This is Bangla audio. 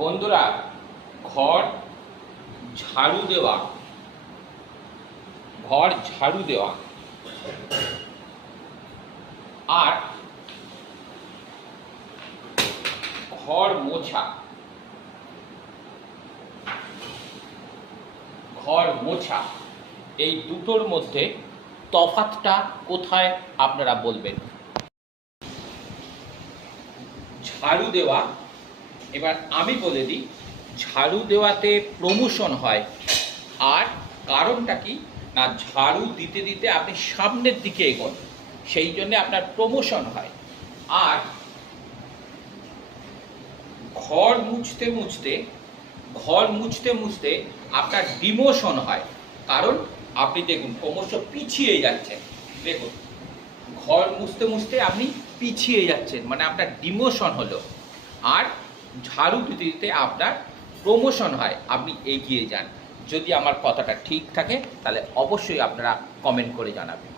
বন্ধুরা, ঘর ঝাড়ু দেওয়া, ঘর ঝাড়ু দেওয়া আর ঘর মোছা, ঘর মোছা এই দুটোর মধ্যে তফাৎটা কোথায় আপনারা বলবেন? ঝাড়ু দেওয়া, এবার আমি বলে দিই, ঝাড়ু দেওয়াতে প্রমোশন হয়। আর কারণটা কি না, ঝাড়ু দিতে দিতে আপনি সামনের দিকে এগোন, সেই জন্য আপনার প্রমোশন হয়। আর ঘর মুছতে মুছতে, ঘর মুছতে মুছতে আপনার ডিমোশন হয়, কারণ আপনি দেখুন ক্রমশ পিছিয়ে যাচ্ছেন। দেখুন, ঘর মুছতে মুছতে আপনি পিছিয়ে যাচ্ছেন, মানে আপনার ডিমোশন হলো। আর ঝাড়ু দিতে দিতে আপনার প্রমোশন হয়, আপনি এগিয়ে যান। যদি আমার কথাটা ঠিক থাকে তাহলে অবশ্যই আপনারা কমেন্ট করে জানাবেন।